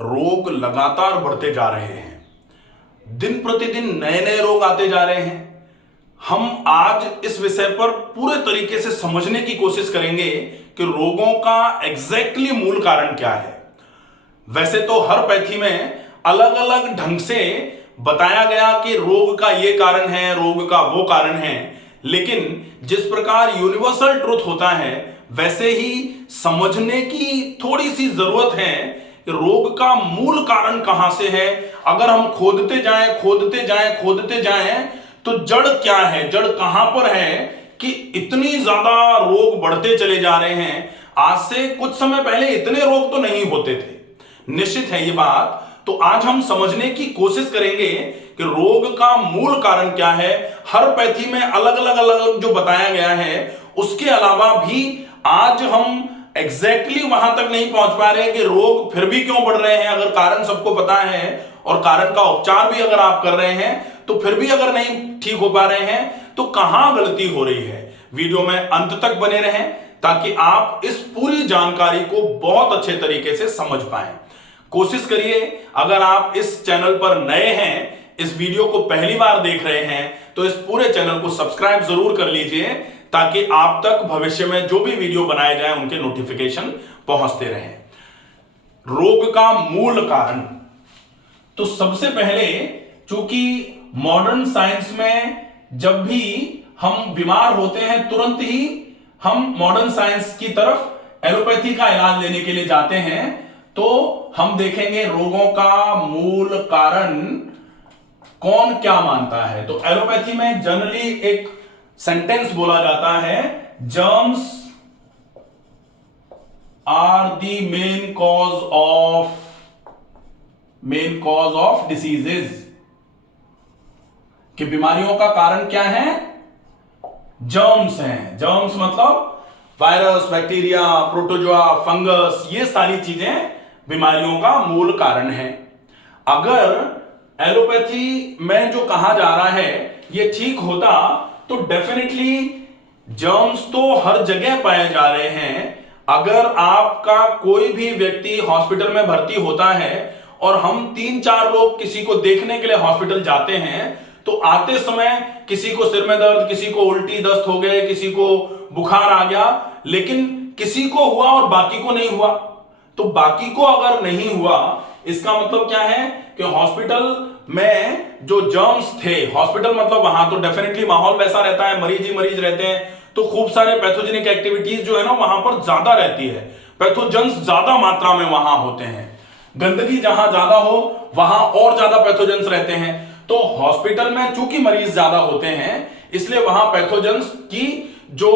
रोग लगातार बढ़ते जा रहे हैं। दिन प्रतिदिन नए नए रोग आते जा रहे हैं। हम आज इस विषय पर पूरे तरीके से समझने की कोशिश करेंगे कि रोगों का एग्जैक्टली मूल कारण क्या है। वैसे तो हर पैथी में अलग अलग ढंग से बताया गया कि रोग का ये कारण है, रोग का वो कारण है, लेकिन जिस प्रकार यूनिवर्सल ट्रुथ होता है वैसे ही समझने की थोड़ी सी जरूरत है कि रोग का मूल कारण कहां से है। अगर हम खोदते जाएं तो जड़ क्या है, जड़ कहां पर है कि इतनी ज्यादा रोग बढ़ते चले जा रहे हैं। आज से कुछ समय पहले इतने रोग तो नहीं होते थे, निश्चित है ये बात। तो आज हम समझने की कोशिश करेंगे कि रोग का मूल कारण क्या है। हर पैथी में अलग अलग जो बताया गया है, उसके अलावा भी आज हम एग्जैक्टली वहां तक नहीं पहुंच पा रहे हैं कि रोग फिर भी क्यों बढ़ रहे हैं। अगर कारण सबको पता है और कारण का उपचार भी अगर आप कर रहे हैं तो फिर भी अगर नहीं ठीक हो पा रहे हैं तो कहां गलती हो रही है। वीडियो में अंत तक बने रहें ताकि आप इस पूरी जानकारी को बहुत अच्छे तरीके से समझ पाएं। कोशिश करिए, अगर आप इस चैनल पर नए हैं, इस वीडियो को पहली बार देख रहे हैं, तो इस पूरे चैनल को सब्सक्राइब जरूर कर लीजिए ताकि आप तक भविष्य में जो भी वीडियो बनाए जाए उनके नोटिफिकेशन पहुंचते रहें। रोग का मूल कारण, तो सबसे पहले चूंकि मॉडर्न साइंस में जब भी हम बीमार होते हैं तुरंत ही हम मॉडर्न साइंस की तरफ एलोपैथी का इलाज लेने के लिए जाते हैं, तो हम देखेंगे रोगों का मूल कारण कौन क्या मानता है। तो एलोपैथी में जनरली एक सेंटेंस बोला जाता है, germs are the main cause of diseases, कि बीमारियों का कारण क्या है, जर्म्स हैं। जर्म्स मतलब वायरस, बैक्टीरिया, प्रोटोजोआ, फंगस, ये सारी चीजें बीमारियों का मूल कारण है। अगर एलोपैथी में जो कहा जा रहा है ये ठीक होता तो डेफिनेटली जर्म्स तो हर जगह पाए जा रहे हैं। अगर आपका कोई भी व्यक्ति हॉस्पिटल में भर्ती होता है और हम 3-4 लोग किसी को देखने के लिए हॉस्पिटल जाते हैं तो आते समय किसी को सिर में दर्द, किसी को उल्टी दस्त हो गए, किसी को बुखार आ गया, लेकिन किसी को हुआ और बाकी को नहीं हुआ। तो बाकी को अगर नहीं हुआ इसका मतलब क्या है कि हॉस्पिटल में जो जर्म्स थे, हॉस्पिटल मतलब वहां तो डेफिनेटली माहौल वैसा रहता है, मरीज ही मरीज रहते हैं, तो खूब सारे पैथोजेनिक एक्टिविटीज जो है ना वहां पर ज्यादा रहती है, पैथोजेंस ज्यादा मात्रा में वहां होते हैं। गंदगी जहां ज्यादा हो वहां और ज्यादा पैथोजेंस रहते हैं। तो हॉस्पिटल में चूंकि मरीज ज्यादा होते हैं इसलिए वहां पैथोजेंस की जो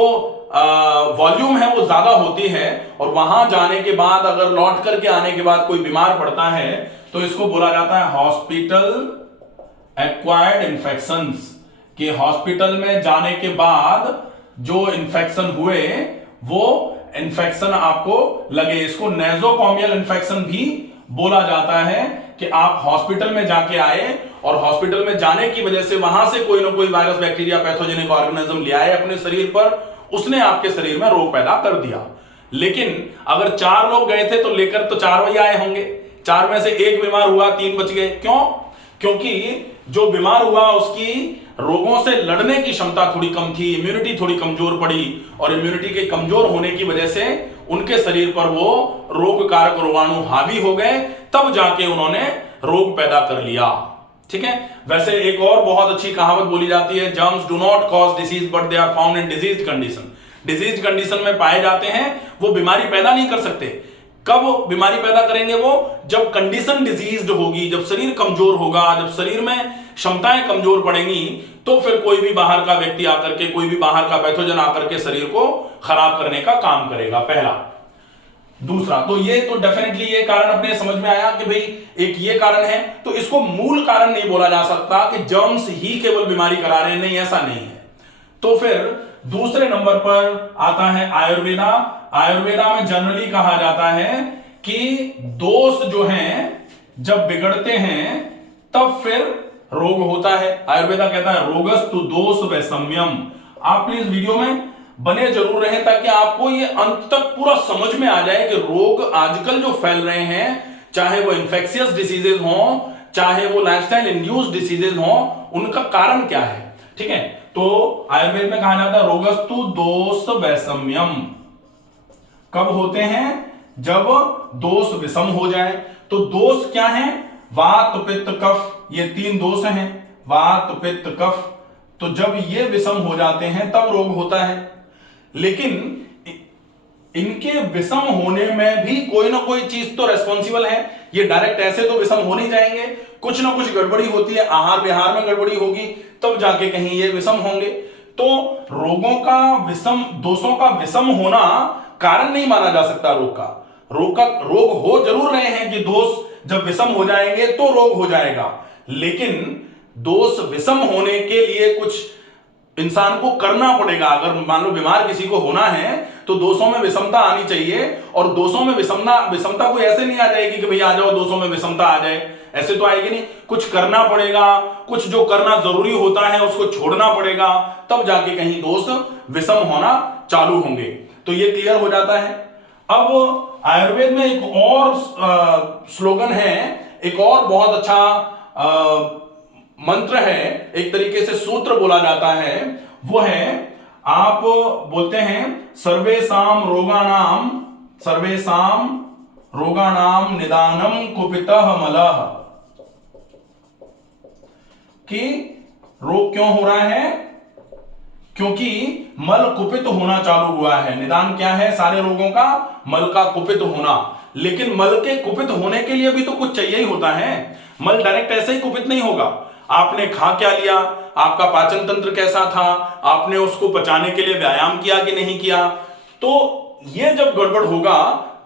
वॉल्यूम है वो ज्यादा होती है, और वहां जाने के बाद अगर लौट करके आने के बाद कोई बीमार पड़ता है तो इसको बोला जाता है हॉस्पिटल एक्वायर्ड इंफेक्शंस, कि हॉस्पिटल में जाने के बाद जो इंफेक्शन हुए वो इंफेक्शन आपको लगे। इसको नेजोकॉमियल इंफेक्शन भी बोला जाता है कि आप हॉस्पिटल में जाके आए और हॉस्पिटल में जाने की वजह से वहां से कोई ना कोई वायरस, बैक्टीरिया, पैथोजेनिक ऑर्गेनिज्म ले आए अपने शरीर पर, उसने आपके शरीर में रोग पैदा कर दिया। लेकिन अगर 4 लोग गए थे तो लेकर तो 4 वही आए होंगे, 4 में से 1 बीमार हुआ, 3 बच गए। क्यों? क्योंकि जो बीमार हुआ उसकी रोगों से लड़ने की क्षमता थोड़ी कम थी, इम्यूनिटी थोड़ी कमजोर पड़ी, और इम्यूनिटी के कमजोर होने की वजह से उनके शरीर पर वो रोग कारक रोगाणु हावी हो गए, तब जाके उन्होंने रोग पैदा कर लिया। ठीक है। वैसे एक और बहुत अच्छी कहावत बोली जाती है, germs do not cause disease but they are found in disease condition. Disease condition में पाए जाते हैं, वो बीमारी पैदा नहीं कर सकते। कब बीमारी पैदा करेंगे वो? जब कंडीशन डिजीज्ड होगी, जब शरीर कमजोर होगा, जब शरीर में क्षमताएं कमजोर पड़ेंगी, तो फिर कोई भी बाहर का व्यक्ति आकर के, कोई भी बाहर का पैथोजन आकर के शरीर को खराब करने का काम करेगा। पहला। दूसरा, तो ये तो डेफिनेटली ये कारण अपने समझ में आया कि भाई एक ये कारण है, तो इसको मूल कारण नहीं बोला जा सकता कि जर्म्स ही केवल बीमारी करा रहे हैं, नहीं, ऐसा नहीं है। तो फिर दूसरे नंबर पर आता है आयुर्वेदा। आयुर्वेदा में जनरली कहा जाता है कि दोष जो हैं जब बिगड़ते हैं तब फिर रोग होता है। आयुर्वेदा कहता है रोगस्तु दोष वैषम्यम। आप प्लीज वीडियो में बने जरूर रहें ताकि आपको ये अंत तक पूरा समझ में आ जाए कि रोग आजकल जो फैल रहे हैं चाहे वो इन्फेक्शियस डिसीजेज हो, चाहे वो लाइफस्टाइल इंड्यूस्ड डिसीजेज हो, उनका कारण क्या है। ठीक है, तो आयुर्वेद में कहा जाता है रोगस्तु दोष वैषम्यम। कब होते हैं? जब दोष विषम हो जाए। तो दोष क्या है? वात पित्त कफ, ये 3 दोष हैं, वात पित्त कफ। तो जब ये विषम हो जाते हैं तब रोग होता है। लेकिन इनके विषम होने में भी कोई ना कोई चीज तो रेस्पॉन्सिबल है। ये डायरेक्ट ऐसे तो विषम हो नहीं जाएंगे, कुछ ना कुछ गड़बड़ी होती है, आहार विहार में गड़बड़ी होगी, तब जाके कहीं ये विषम होंगे। तो रोगों का विषम, दोषों का विषम होना कारण नहीं माना जा सकता रोग का। रोग हो जरूर रहे हैं कि दोष जब विषम हो जाएंगे तो रोग हो जाएगा, लेकिन दोष विषम होने के लिए कुछ इंसान को करना पड़ेगा। अगर मान लो बीमार किसी को होना है तो दोषों में विषमता आनी चाहिए, और दोषों में विषमता कोई ऐसे नहीं आ जाएगी कि भैया आ जाओ दोषों में विषमता आ जाए, ऐसे तो आएगी नहीं। कुछ करना पड़ेगा, कुछ जो करना जरूरी होता है उसको छोड़ना पड़ेगा, तब जाके कहीं दोष विषम होना चालू होंगे। तो ये क्लियर हो जाता है। अब आयुर्वेद में एक और स्लोगन है, एक और बहुत अच्छा मंत्र है, एक तरीके से सूत्र बोला जाता है, वो है, आप बोलते हैं सर्वेषाम रोगाणाम निदानम कुपितः मलः। कि रोग क्यों हो रहा है? क्योंकि मल कुपित होना चालू हुआ है। निदान क्या है सारे रोगों का? मल का कुपित होना। लेकिन मल के कुपित होने के लिए भी तो कुछ चाहिए ही होता है। मल डायरेक्ट ऐसे ही कुपित नहीं होगा। आपने खा क्या लिया, आपका पाचन तंत्र कैसा था, आपने उसको पचाने के लिए व्यायाम किया कि नहीं किया, तो ये जब गड़बड़ होगा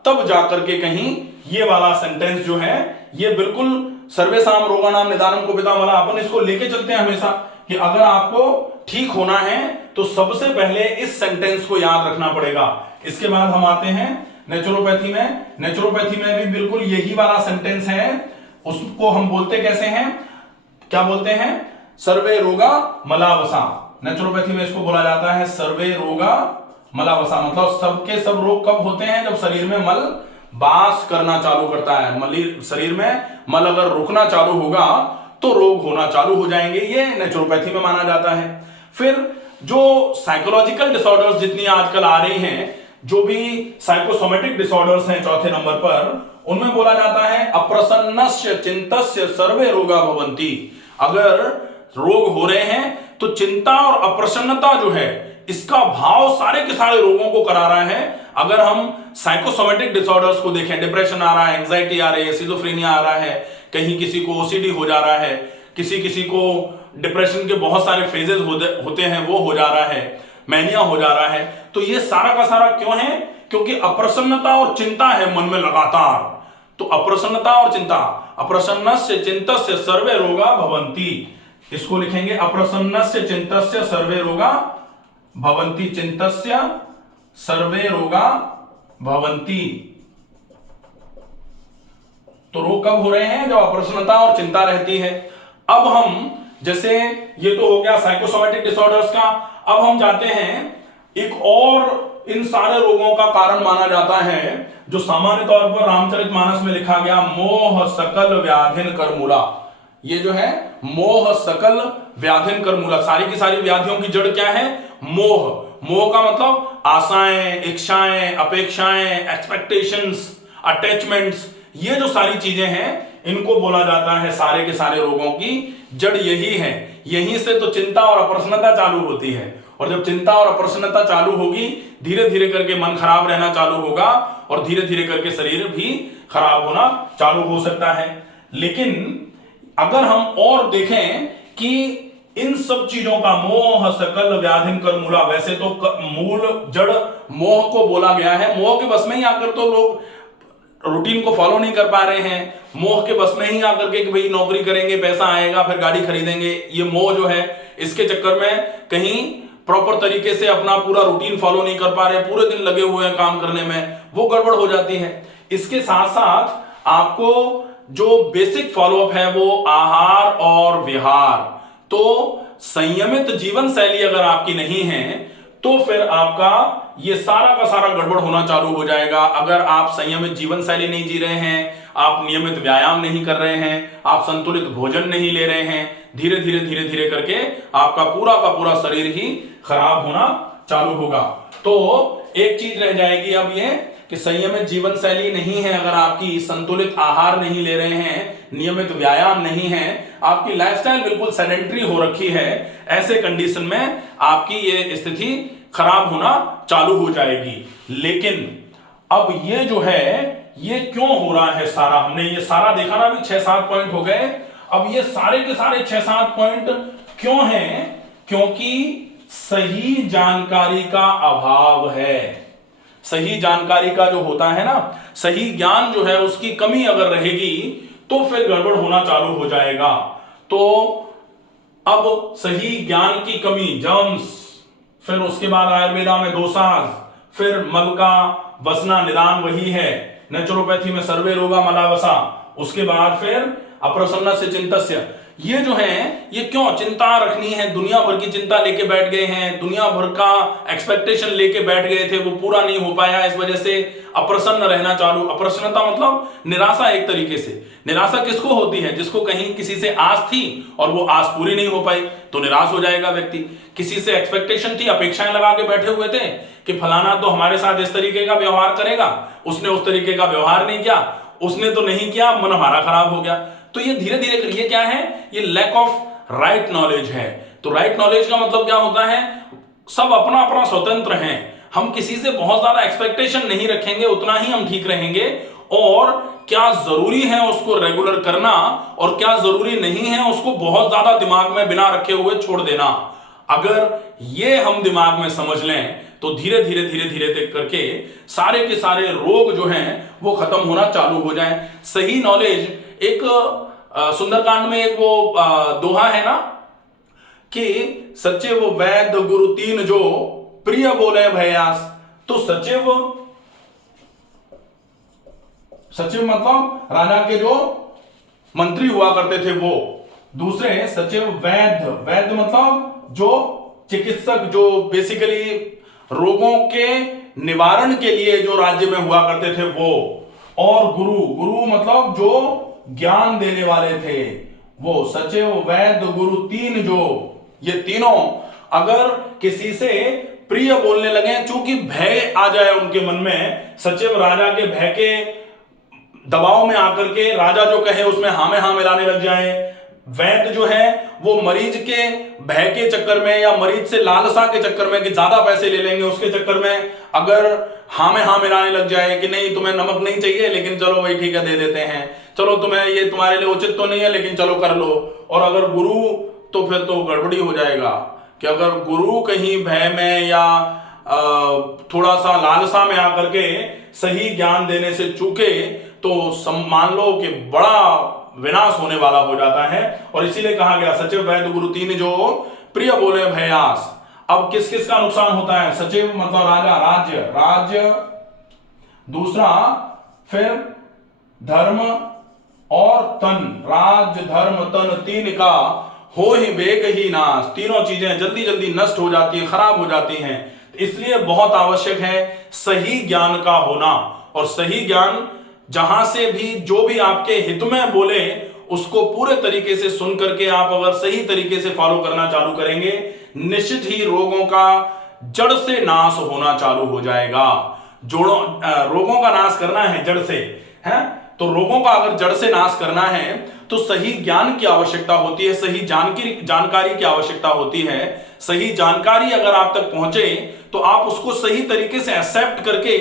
तब जाकर के कहीं ये वाला सेंटेंस जो है ये बिल्कुल सर्वेषाम रोगाणाम निदानम कुपितः मलः, अपन इसको लेके चलते हैं हमेशा कि अगर आपको ठीक होना है तो सबसे पहले इस सेंटेंस को याद रखना पड़ेगा। इसके बाद हम आते हैं नेचुरोपैथी में। नेचुरोपैथी में भी बिल्कुल यही वाला सेंटेंस है। उसको हम बोलते कैसे हैं? क्या बोलते हैं? सर्वे रोगा मलावसा। नेचुरोपैथी में इसको बोला जाता है सर्वे रोगा मलावसा। मतलब सबके सब रोग कब होते हैं? जब शरीर में मल वास करना चालू करता है। शरीर में मल अगर रुकना चालू होगा तो रोग होना चालू हो जाएंगे। ये नेचुरोपैथी में माना जाता है। फिर जो साइकोलॉजिकल डिसऑर्डर्स जितनी आजकल आ रही हैं, जो भी साइकोसोमेटिक डिसऑर्डर्स हैं चौथे नंबर पर, उनमें बोला जाता है अप्रसन्नस्य चिंतस्य सर्वे रोगा भवन्ति। अगर रोग हो रहे हैं तो चिंता और अप्रसन्नता जो है इसका भाव सारे के सारे रोगों को करा रहा है। अगर हम साइकोसोमेटिक डिसऑर्डर्स को देखें, डिप्रेशन आ रहा है, एंजाइटी आ रही है, सिजोफ्रेनिया आ रहा है, कहीं किसी को ओसीडी हो जा रहा है, किसी को डिप्रेशन के बहुत सारे फेजेस होते हैं वो हो जा रहा है, मैनिया हो जा रहा है, तो ये सारा का सारा क्यों है? क्योंकि अप्रसन्नता और चिंता है मन में लगातार। तो अप्रसन्नता और चिंता, अप्रसन्नस्य चिंतस्य सर्वे रोगा भवन्ति। इसको लिखेंगे अप्रसन्नस्य चिंतस्य सर्वे रोगा भवन्ति। चिंतस्य सर्वे रोगा भवन्ति। तो रोग कब हो रहे हैं? जब अप्रसन्नता और चिंता रहती है। अब हम जैसे ये तो हो गया साइकोसोमेटिक डिसऑर्डर्स का। अब हम जाते हैं एक और इन सारे रोगों का कारण माना जाता है जो सामान्य तौर पर रामचरितमानस में लिखा गया, मोह सकल व्याधिन कर मूला। ये जो है मोह सकल व्याधिन कर मूला, सारी की सारी व्याधियों की जड़ क्या है? मोह। मोह का मतलब आशाएं, इच्छाएं, अपेक्षाएं, एक्सपेक्टेशंस, अटैचमेंट्स, ये जो सारी चीजें हैं इनको बोला जाता है सारे के सारे रोगों की जड़ यही है। यहीं से तो चिंता और अप्रसन्नता चालू होती है, और जब चिंता और अप्रसन्नता चालू होगी धीरे धीरे करके मन खराब रहना चालू होगा और धीरे धीरे करके शरीर भी खराब होना चालू हो सकता है। लेकिन अगर हम और देखें कि इन सब चीजों का मोह सकल व्याधिन कर मूला, वैसे तो मूल जड़ मोह को बोला गया है। मोह के बस में ही आकर तो लोग रूटीन को फॉलो नहीं कर पा रहे हैं। मोह के बस में ही आकर के कि भाई नौकरी करेंगे, पैसा आएगा, फिर गाड़ी खरीदेंगे, ये मोह जो है इसके चक्कर में कहीं प्रॉपर तरीके से अपना पूरा रूटीन फॉलो नहीं कर पा रहे, पूरे दिन लगे हुए हैं काम करने में, वो गड़बड़ हो जाती है। इसके साथ साथ आपको जो बेसिक फॉलोअप है वो आहार और विहार। तो संयमित जीवन शैली अगर आपकी नहीं है तो फिर आपका ये सारा का सारा गड़बड़ होना चालू हो जाएगा। अगर आप संयमित जीवन शैली नहीं जी रहे हैं, आप नियमित व्यायाम नहीं कर रहे हैं, आप संतुलित भोजन नहीं ले रहे हैं, धीरे धीरे करके आपका पूरा का पूरा शरीर ही खराब होना चालू होगा। तो एक चीज रह जाएगी अब ये कि संयमित जीवन शैली नहीं है, अगर आपकी संतुलित आहार नहीं ले रहे हैं, नियमित व्यायाम नहीं है, आपकी लाइफस्टाइल बिल्कुल सेडेंटरी हो रखी है, ऐसे कंडीशन में आपकी ये स्थिति खराब होना चालू हो जाएगी। लेकिन अब ये जो है ये क्यों हो रहा है सारा, हमने ये सारा देखा ना, अभी 6-7 पॉइंट हो गए। अब ये सारे के सारे 6-7 पॉइंट क्यों हैं? क्योंकि सही जानकारी का अभाव है। सही जानकारी का जो होता है ना, सही ज्ञान जो है उसकी कमी अगर रहेगी तो फिर गड़बड़ होना चालू हो जाएगा। तो अब सही ज्ञान की कमी, जर्म्स, फिर उसके बाद आयुर्वेदा में दोषाज, फिर मल का वसना निदान वही है, नेचुरोपैथी में सर्वे रोगा मलावसा, उसके बाद फिर अप्रसन्न से चिंतस्य। ये जो है ये क्यों चिंता रखनी है, दुनिया भर की चिंता लेके बैठ गए हैं, दुनिया भर का एक्सपेक्टेशन लेके बैठ गए थे, वो पूरा नहीं हो पाया, इस वजह से अप्रसन्न रहना चालू। अप्रसन्नता मतलब निराशा, एक तरीके से निराशा किसको होती है? जिसको कहीं किसी से आस थी और वो आस पूरी नहीं हो पाई तो निराश हो जाएगा व्यक्ति। किसी से एक्सपेक्टेशन थी, अपेक्षाएं लगा के बैठे हुए थे कि फलाना तो हमारे साथ इस तरीके का व्यवहार करेगा, उसने उस तरीके का व्यवहार नहीं किया, उसने तो नहीं किया, मन हमारा खराब हो गया। तो ये धीरे धीरे करिए क्या है, ये लैक ऑफ राइट नॉलेज है। तो राइट नॉलेज का मतलब क्या होता है? सब अपना अपना स्वतंत्र हैं, हम किसी से बहुत ज्यादा एक्सपेक्टेशन नहीं रखेंगे, उतना ही हम ठीक रहेंगे, और क्या जरूरी है उसको रेगुलर करना और क्या जरूरी नहीं है उसको बहुत ज्यादा दिमाग में बिना रखे हुए छोड़ देना। अगर ये हम दिमाग में समझ लें तो धीरे धीरे करके सारे के सारे रोग जो हैं वो खत्म होना चालू हो जाए। सही नॉलेज, एक सुंदरकांड में एक वो दोहा है ना कि सचिव वैद्य गुरु तीन जो प्रिय बोले भयास। तो सचिव मतलब राजा के जो मंत्री हुआ करते थे वो, दूसरे सचिव वैद्य मतलब जो चिकित्सक, जो बेसिकली रोगों के निवारण के लिए जो राज्य में हुआ करते थे वो, और गुरु मतलब जो ज्ञान देने वाले थे वो। सचिव वैद्य गुरु तीन जो, ये तीनों अगर किसी से प्रिय बोलने लगे, चूंकि भय आ जाए उनके मन में, सचिव राजा के भय के दबाव में आकर के राजा जो कहे उसमें हाँ में हाँ मिलाने लग जाए, वैद्य जो है वो मरीज के भय के चक्कर में या मरीज से लालसा के चक्कर में कि ज्यादा पैसे ले लेंगे उसके चक्कर में अगर हाँ में हाँ मिलाने लग जाए कि नहीं तुम्हें नमक नहीं चाहिए लेकिन चलो भाई ठीक है दे देते हैं, चलो तुम्हें ये तुम्हारे लिए उचित तो नहीं है लेकिन चलो कर लो। और अगर गुरु, तो फिर तो गड़बड़ी हो जाएगा कि अगर गुरु कहीं भय में या थोड़ा सा लालसा में आकर के सही ज्ञान देने से चूके तो मान लो कि बड़ा विनाश होने वाला हो जाता है। और इसीलिए कहा गया सचिव वैद्य गुरु तीन जो प्रिय बोले भयास। अब किस किस का नुकसान होता है? सचिव मतलब राजा, राज्य, दूसरा फिर धर्म और तन, राज्य धर्म तन, तीन का हो ही बेग ही नाश। तीनों चीजें जल्दी जल्दी नष्ट हो जाती हैं, खराब हो जाती हैं। इसलिए बहुत आवश्यक है सही ज्ञान का होना। और सही ज्ञान जहां से भी जो भी आपके हित में बोले उसको पूरे तरीके से सुन करके आप अगर सही तरीके से फॉलो करना चालू करेंगे, निश्चित ही रोगों का जड़ से नाश होना चालू हो जाएगा। रोगों का नाश करना है जड़ से, है तो रोगों का अगर जड़ से नाश करना है तो सही ज्ञान की आवश्यकता होती है, सही जानकारी की आवश्यकता होती है। सही जानकारी अगर आप तक पहुंचे तो आप उसको सही तरीके से एक्सेप्ट करके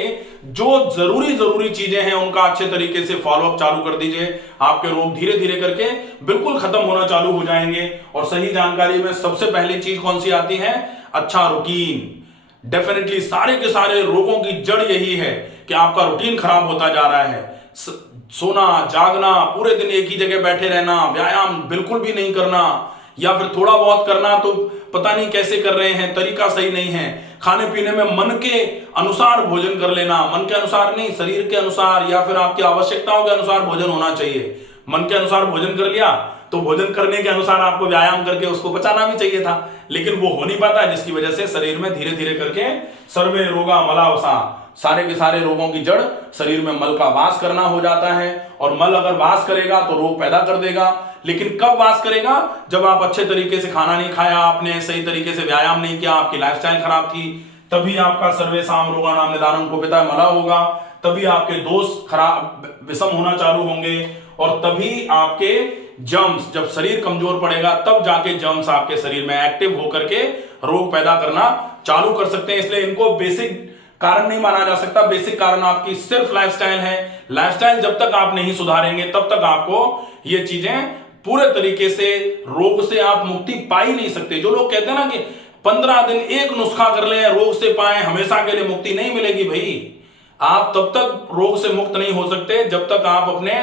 जो जरूरी चीजें हैं उनका अच्छे तरीके से फॉलोअप चालू कर दीजिए। आपके रोग धीरे धीरे करके बिल्कुल खत्म होना चालू हो जाएंगे। और सही जानकारी में सबसे पहली चीज कौन सी आती है? अच्छा रूटीन। डेफिनेटली सारे के सारे रोगों की जड़ यही है कि आपका रूटीन खराब होता जा रहा है। सोना, जागना, पूरे दिन एक ही जगह बैठे रहना, व्यायाम बिल्कुल भी नहीं करना, या फिर थोड़ा बहुत करना तो पता नहीं कैसे कर रहे हैं, तरीका सही नहीं है। खाने पीने में मन के अनुसार भोजन कर लेना, मन के अनुसार नहीं, शरीर के अनुसार या फिर आपकी आवश्यकताओं के अनुसार भोजन होना चाहिए। मन के अनुसार भोजन कर लिया तो भोजन करने के अनुसार आपको व्यायाम करके उसको बचाना भी चाहिए था, लेकिन वो हो नहीं पाता, जिसकी वजह से शरीर में धीरे धीरे करके सर्वे रोगा मलावसा, सारे के सारे रोगों की जड़ शरीर में मल का वास करना हो जाता है, और मल अगर वास करेगा तो रोग पैदा कर देगा। लेकिन कब वास करेगा? जब आप अच्छे तरीके से खाना नहीं खाया, आपने सही तरीके से व्यायाम नहीं किया, आपकी लाइफस्टाइल खराब थी, तभी आपका सर्वेसाम रोगाणाम निदानम कुपिता मला होगा, तभी आपके दोष खराब विषम होना चालू होंगे, और तभी आपके जर्म्स, जब शरीर कमजोर पड़ेगा तब जाके जर्म्स आपके शरीर में एक्टिव होकर के रोग पैदा करना चालू कर सकते हैं। इसलिए इनको बेसिक कारण नहीं माना जा सकता। बेसिक कारण आपकी सिर्फ लाइफस्टाइल है। लाइफस्टाइल जब तक आप नहीं सुधारेंगे तब तक आपको ये चीजें पूरे तरीके से, रोग से आप मुक्ति पा ही नहीं सकते। जो लोग कहते हैं ना कि 15 दिन एक नुस्खा कर ले रोग से पाए, हमेशा के लिए मुक्ति नहीं मिलेगी भाई। आप तब तक रोग से मुक्त नहीं हो सकते जब तक आप अपने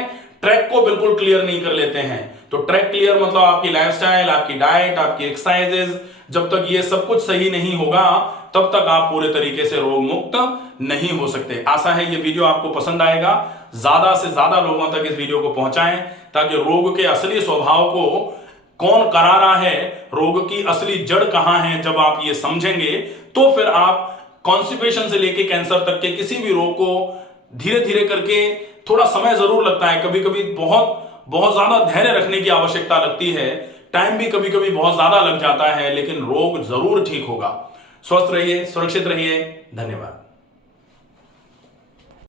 ट्रैक को बिल्कुल क्लियर नहीं कर लेते हैं। तो ट्रैक क्लियर मतलब आपकी लाइफस्टाइल, आपकी डाइट, आपकी एक्सरसाइजेज, जब तक ये सब कुछ सही नहीं होगा तब तक आप पूरे तरीके से रोग मुक्त नहीं हो सकते। आशा है ये वीडियो आपको पसंद आएगा। ज्यादा से ज्यादा लोगों तक इस वीडियो को पहुंचाएं ताकि रोग के असली स्वभाव को कौन करा रहा है, रोग की असली जड़ कहां है, जब आप ये समझेंगे तो फिर आप कॉन्स्टिपेशन से लेके कैंसर तक के किसी भी रोग को धीरे धीरे करके, थोड़ा समय जरूर लगता है, कभी कभी बहुत ज्यादा धैर्य रखने की आवश्यकता लगती है, टाइम भी कभी कभी बहुत ज्यादा लग जाता है, लेकिन रोग जरूर ठीक होगा। स्वस्थ रहिए, सुरक्षित रहिए। धन्यवाद।